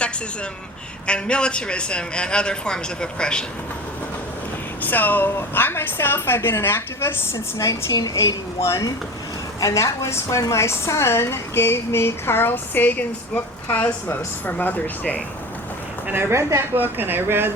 sexism and militarism and other forms of oppression. So I myself, I've been an activist since 1981, and that was when my son gave me Carl Sagan's book Cosmos for Mother's Day. And I read that book, and I read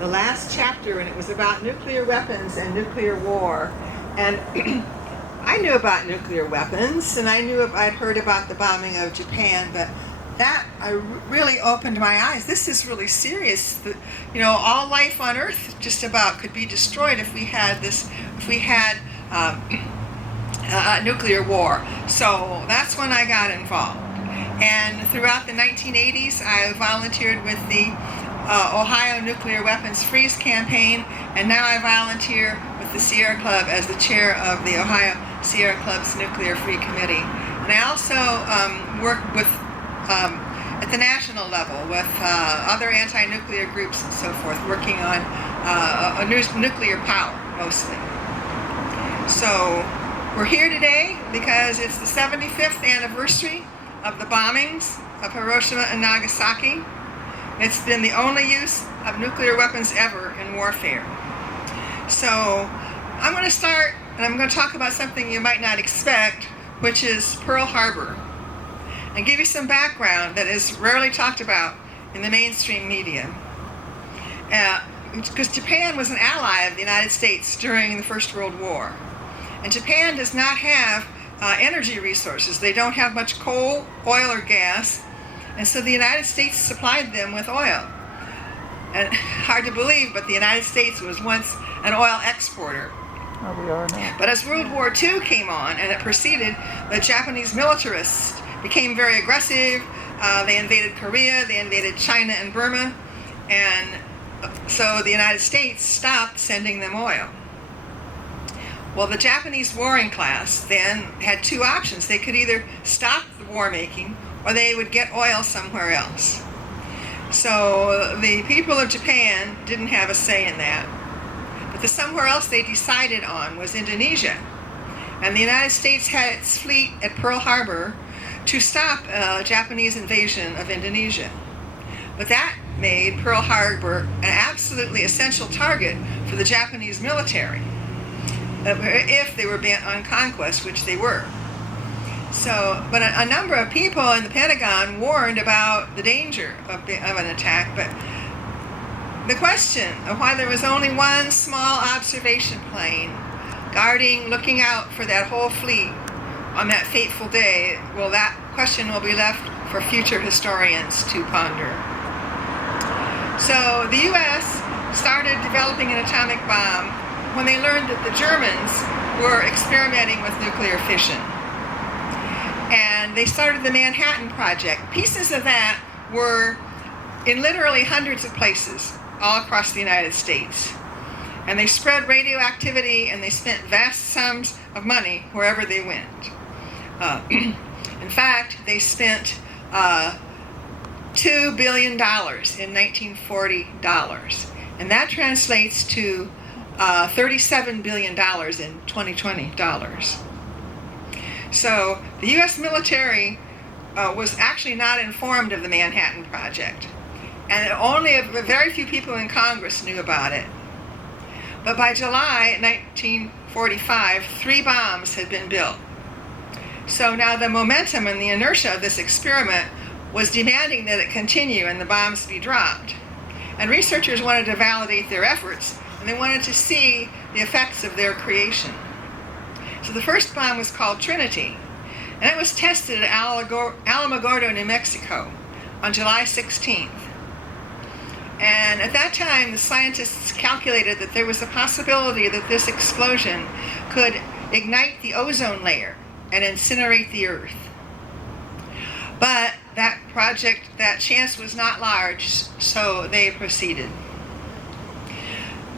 the last chapter, and it was about nuclear weapons and nuclear war. And I knew about nuclear weapons, and I'd heard about the bombing of Japan, but that really opened my eyes. This is really serious. All life on Earth just about could be destroyed if we had nuclear war. So that's when I got involved. And throughout the 1980s, I volunteered with the Ohio Nuclear Weapons Freeze campaign, and now I volunteer with the Sierra Club as the chair of the Ohio Sierra Club's Nuclear Free Committee. And I also work with at the national level with other anti-nuclear groups and so forth, working on nuclear power mostly. So we're here today because it's the 75th anniversary of the bombings of Hiroshima and Nagasaki. It's been the only use of nuclear weapons ever in warfare. So I'm going to start, and I'm going to talk about something you might not expect, which is Pearl Harbor, and give you some background that is rarely talked about in the mainstream media. Because Japan was an ally of the United States during the First World War. And Japan does not have energy resources. They don't have much coal, oil, or gas. And so the United States supplied them with oil. And hard to believe, but the United States was once an oil exporter. Oh, we are now. But as World War II came on and it proceeded, the Japanese militarists became very aggressive. They invaded Korea, they invaded China and Burma, and so the United States stopped sending them oil. Well, the Japanese warring class then had two options. They could either stop the war making, or they would get oil somewhere else. So the people of Japan didn't have a say in that. But the somewhere else they decided on was Indonesia. And the United States had its fleet at Pearl Harbor to stop Japanese invasion of Indonesia. But that made Pearl Harbor an absolutely essential target for the Japanese military, if they were bent on conquest, which they were. So, but a number of people in the Pentagon warned about the danger of an attack, but the question of why there was only one small observation plane looking out for that whole fleet on that fateful day, well, that question will be left for future historians to ponder. So the U.S. started developing an atomic bomb when they learned that the Germans were experimenting with nuclear fission. And they started the Manhattan Project. Pieces of that were in literally hundreds of places all across the United States. And they spread radioactivity, and they spent vast sums of money wherever they went. In fact, they spent $2 billion in 1940 dollars. And that translates to $37 billion in 2020 dollars. So the U.S. military was actually not informed of the Manhattan Project. And only very few people in Congress knew about it. But by July 1945, 3 bombs had been built. So now the momentum and the inertia of this experiment was demanding that it continue and the bombs be dropped. And researchers wanted to validate their efforts, and they wanted to see the effects of their creation. So the first bomb was called Trinity, and it was tested at Alamogordo, New Mexico on July 16th. And at that time, the scientists calculated that there was a possibility that this explosion could ignite the ozone layer and incinerate the Earth. But that chance was not large, so they proceeded.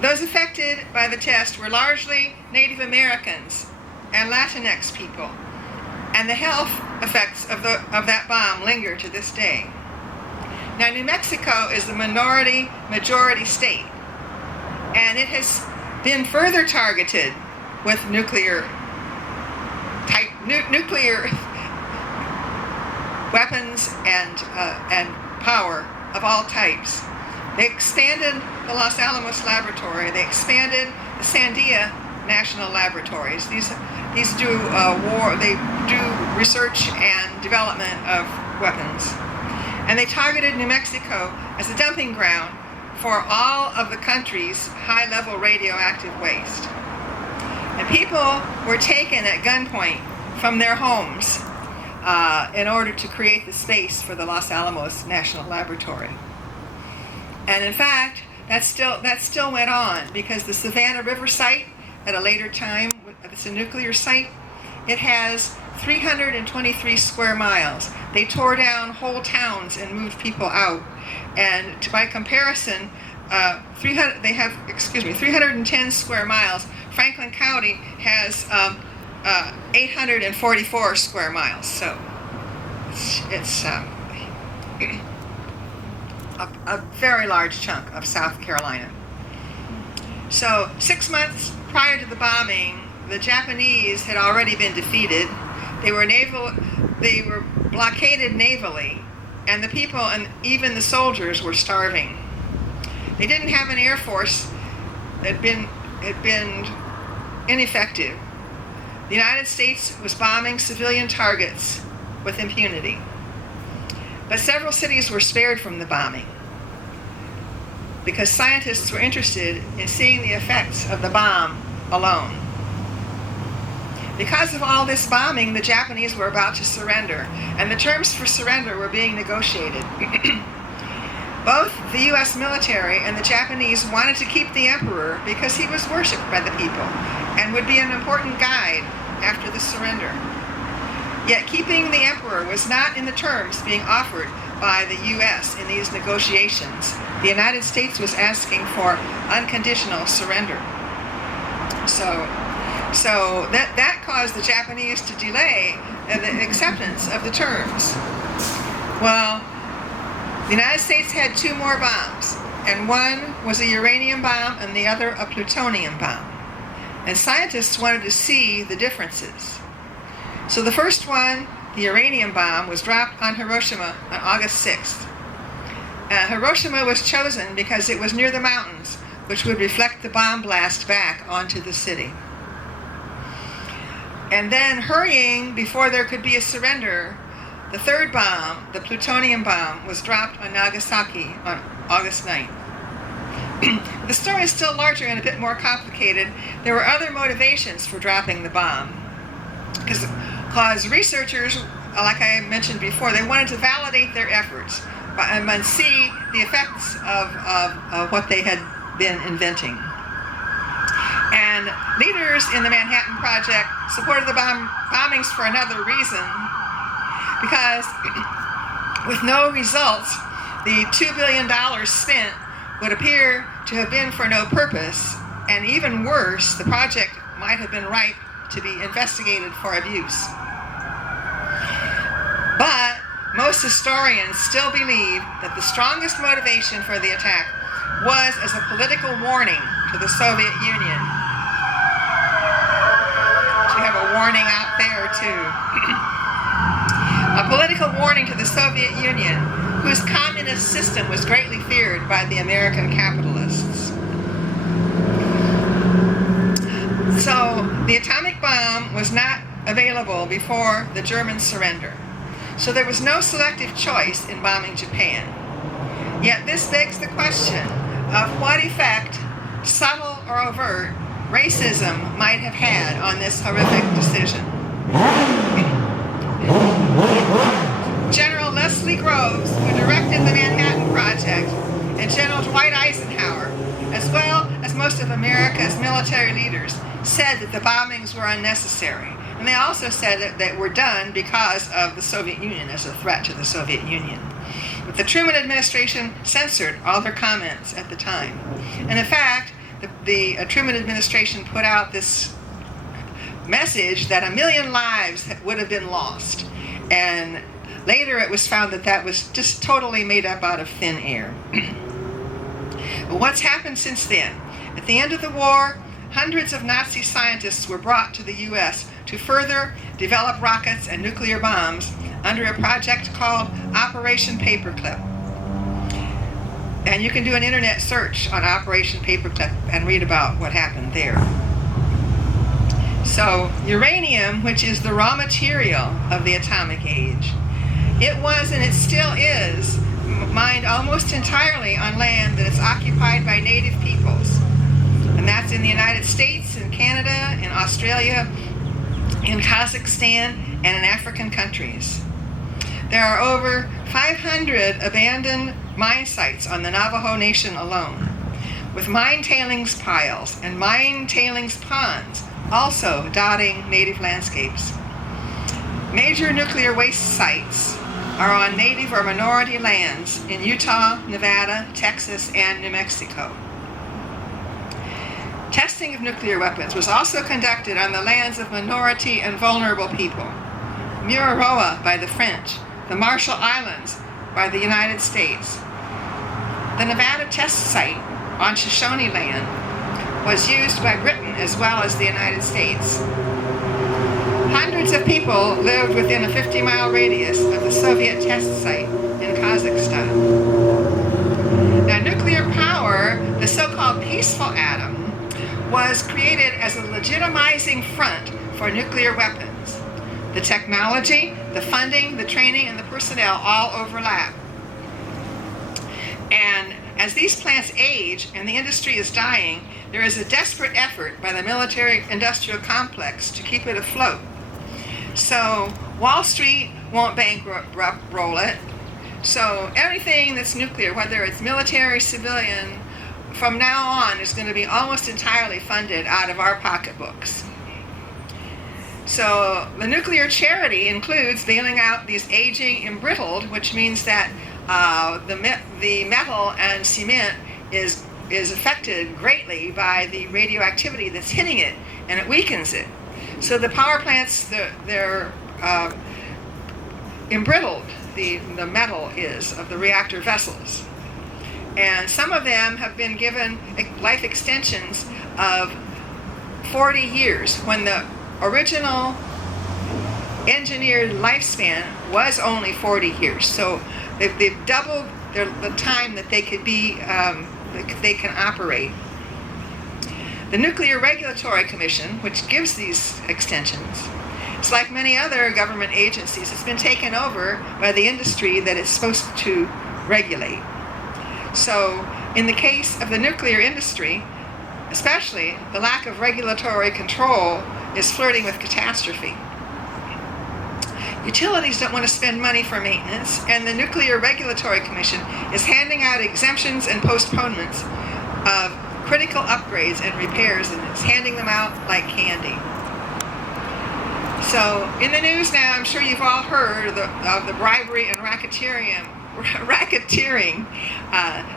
Those affected by the test were largely Native Americans and Latinx people, and the health effects of that bomb linger to this day. Now, New Mexico is a majority state, and it has been further targeted with nuclear weapons and power of all types. They expanded the Los Alamos Laboratory. They expanded the Sandia National Laboratories. These do research and development of weapons. And they targeted New Mexico as a dumping ground for all of the country's high-level radioactive waste. And people were taken at gunpoint from their homes in order to create the space for the Los Alamos National Laboratory. And in fact, that still went on, because the Savannah River site, at a later time, it's a nuclear site, it has 323 square miles. They tore down whole towns and moved people out. And by comparison, 310 square miles. Franklin County has 844 square miles. So it's a very large chunk of South Carolina. So 6 months prior to the bombing, the Japanese had already been defeated. They were blockaded navally, and the people and even the soldiers were starving. They didn't have an air force that had been ineffective. The United States was bombing civilian targets with impunity. But several cities were spared from the bombing because scientists were interested in seeing the effects of the bomb alone. Because of all this bombing, the Japanese were about to surrender, and the terms for surrender were being negotiated. Both the U.S. military and the Japanese wanted to keep the emperor because he was worshipped by the people and would be an important guide after the surrender. Yet keeping the emperor was not in the terms being offered by the U.S. in these negotiations. The United States was asking for unconditional surrender. So that caused the Japanese to delay the acceptance of the terms. Well, the United States had two more bombs, and one was a uranium bomb and the other a plutonium bomb. And scientists wanted to see the differences. So the first one, the uranium bomb, was dropped on Hiroshima on August 6th. Hiroshima was chosen because it was near the mountains, which would reflect the bomb blast back onto the city. And then, hurrying before there could be a surrender, the third bomb, the plutonium bomb, was dropped on Nagasaki on August 9th. The story is still larger and a bit more complicated. There were other motivations for dropping the bomb. Because researchers, like I mentioned before, they wanted to validate their efforts and see the effects of what they had been inventing. And leaders in the Manhattan Project supported the bombings for another reason, because with no results, the $2 billion spent would appear to have been for no purpose, and even worse, the project might have been ripe to be investigated for abuse. But most historians still believe that the strongest motivation for the attack was as a political warning to the Soviet Union. We have a warning out there too. A political warning to the Soviet Union, whose communist system was greatly feared by the American capitalists. So the atomic bomb was not available before the German surrender. So there was no selective choice in bombing Japan. Yet this begs the question of what effect, subtle or overt, racism might have had on this horrific decision. General Leslie Groves, who directed the Manhattan Project, and General Dwight Eisenhower, as well as most of America's military leaders, said that the bombings were unnecessary. And they also said that they were done because of the Soviet Union, as a threat to the Soviet Union. But the Truman administration censored all their comments at the time. And in fact, the Truman administration put out this message that 1 million lives would have been lost. And later it was found that that was just totally made up out of thin air. But what's happened since then? At the end of the war, hundreds of Nazi scientists were brought to the U.S. to further develop rockets and nuclear bombs under a project called Operation Paperclip. And you can do an internet search on Operation Paperclip and read about what happened there. So uranium, which is the raw material of the atomic age, it was and it still is mined almost entirely on land that is occupied by native peoples. And that's in the United States, in Canada, in Australia, in Kazakhstan, and in African countries. There are over 500 abandoned mine sites on the Navajo Nation alone, with mine tailings piles and mine tailings ponds also dotting native landscapes. Major nuclear waste sites are on native or minority lands in Utah, Nevada, Texas, and New Mexico. Testing of nuclear weapons was also conducted on the lands of minority and vulnerable people. Mururoa by the French, the Marshall Islands by the United States. The Nevada test site on Shoshone land was used by Britain as well as the United States. Hundreds of people lived within a 50-mile radius of the Soviet test site in Kazakhstan. Now, nuclear power, the so-called peaceful atom, was created as a legitimizing front for nuclear weapons. The technology, the funding, the training, and the personnel all overlap. And as these plants age and the industry is dying, there is a desperate effort by the military-industrial complex to keep it afloat. So Wall Street won't bankroll it. So everything that's nuclear, whether it's military, civilian, from now on is going to be almost entirely funded out of our pocketbooks. So the nuclear charity includes bailing out these aging embrittled, which means that the metal and cement is affected greatly by the radioactivity that's hitting it, and it weakens it. So the power plants, they're embrittled, the metal is, of the reactor vessels. And some of them have been given life extensions of 40 years, when the original engineered lifespan was only 40 years. So they've doubled the time that they could be, they can operate. The Nuclear Regulatory Commission, which gives these extensions, it's like many other government agencies. It's been taken over by the industry that it's supposed to regulate. So in the case of the nuclear industry, especially, the lack of regulatory control is flirting with catastrophe. Utilities don't want to spend money for maintenance, and the Nuclear Regulatory Commission is handing out exemptions and postponements of critical upgrades and repairs, and it's handing them out like candy. So in the news now, I'm sure you've all heard of the bribery and racketeering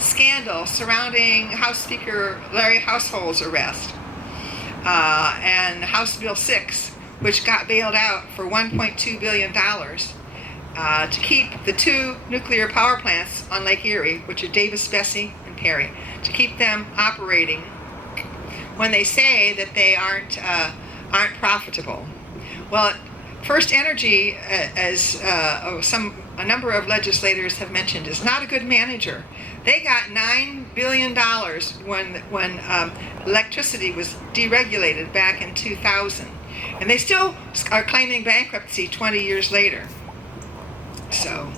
scandal surrounding House Speaker Larry Household's arrest, and House Bill 6, which got bailed out for $1.2 billion to keep the two nuclear power plants on Lake Erie, which are Davis, Bessie, and Perry, to keep them operating when they say that they aren't profitable. Well, First Energy, as a number of legislators have mentioned, is not a good manager. They got $9 billion when electricity was deregulated back in 2000. And they still are claiming bankruptcy 20 years later. So,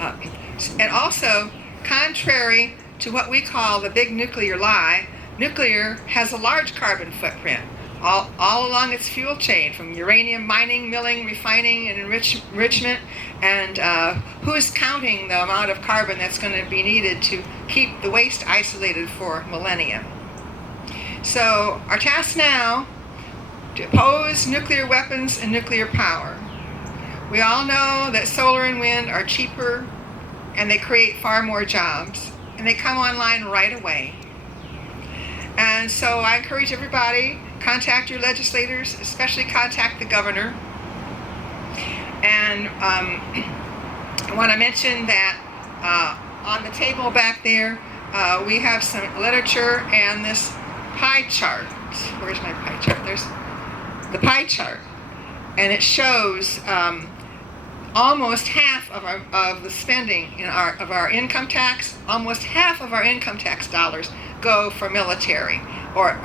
and also, contrary to what we call the big nuclear lie, nuclear has a large carbon footprint all along its fuel chain, from uranium mining, milling, refining, and enrichment. And who's counting the amount of carbon that's going to be needed to keep the waste isolated for millennia? So our task now, to oppose nuclear weapons and nuclear power. We all know that solar and wind are cheaper, and they create far more jobs, and they come online right away. And so I encourage everybody, contact your legislators, especially contact the governor. And I want to mention that on the table back there, we have some literature and this pie chart. Where's my pie chart? There's the pie chart. And it shows almost half of the spending of our income tax, almost half of our income tax dollars go for military or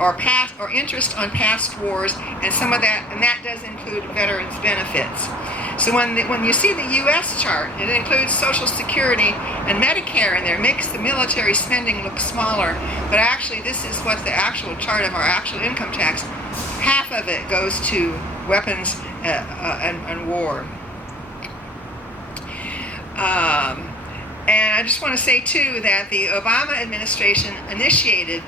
interest on past wars, and some of that, and that does include veterans benefits. So when you see the U.S. chart, it includes Social Security and Medicare in there. It makes the military spending look smaller, but actually this is what the actual chart of our actual income tax. Half of it goes to weapons and war. And I just want to say too that the Obama administration initiated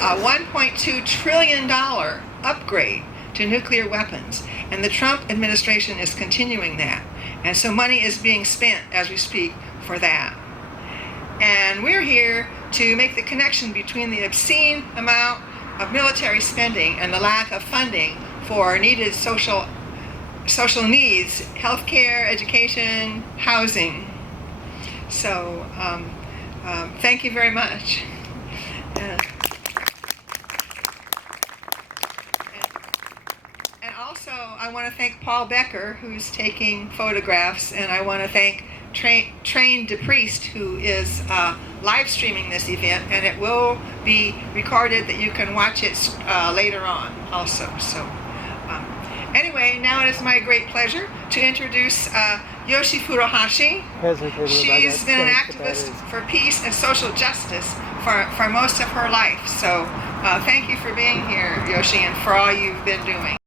a $1.2 trillion upgrade to nuclear weapons, and the Trump administration is continuing that, and so money is being spent as we speak for that. And we're here to make the connection between the obscene amount of military spending and the lack of funding for needed social needs, healthcare, education, housing. So thank you very much. And also, I want to thank Paul Becker, who's taking photographs, and I want to thank Train DePriest, who is live streaming this event, and it will be recorded that you can watch it later on also. So anyway, now it is my great pleasure to introduce Yoshi Furuhashi. She's been an activist for peace and social justice for most of her life. So thank you for being here, Yoshi, and for all you've been doing.